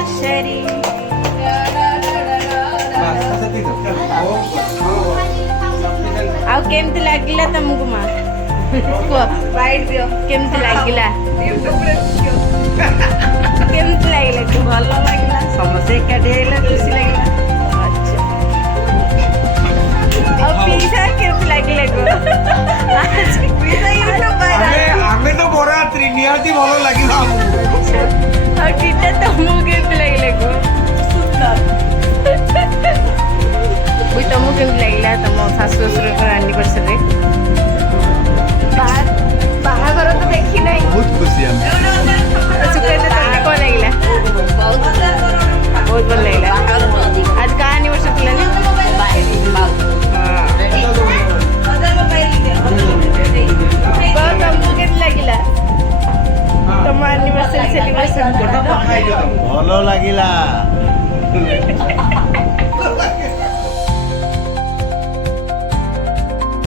anniversary. ଆଉ କେମିତି ଲାଗିଲା ତମକୁ ମା? କୁହ କେମିତି ଲାଗିଲା? କେମିତି ଲାଗିଲା? ଭଲ ଲାଗିଲା ସମସ୍ତେ ଏକାଠି ହେଇଲେ ଖୁସି ଲାଗିଲା। ଆଉ ପିଠା କେମିତି ଲାଗିଲା କୁହ? ଆମେ ତ ବରାତ୍ରୀ ନିହାତି ଭଲ ଲାଗିଲା ଆମକୁ। ଆଉ ପିଠା ତମକୁ କେମିତି ଲାଗିଲା କୁହ? ତମକୁ କେମିତି ଲାଗିଲା ତମ ଶାଶୁ ଶ୍ୱଶୁରଙ୍କର ଆନିଭର୍ସରୀ? ବାହାଘର ତ ଦେଖି ନାହିଁ। ବହୁତ ଖୁସି ଆମେ। ସୁକାନ୍ତ ତମକୁ କଣ ଲାଗିଲା? ବହୁତ ଭଲ ଲାଗିଲା। ଆଜି କାହା ଆନିଭର୍ସରୀ ଥିଲା ଯେ? ତମକୁ କେମିତି ଲାଗିଲା ତମ ଆନିଭର୍ସରୀ ସେଲିବ୍ରେସନ? ଭଲ ଲାଗିଲା।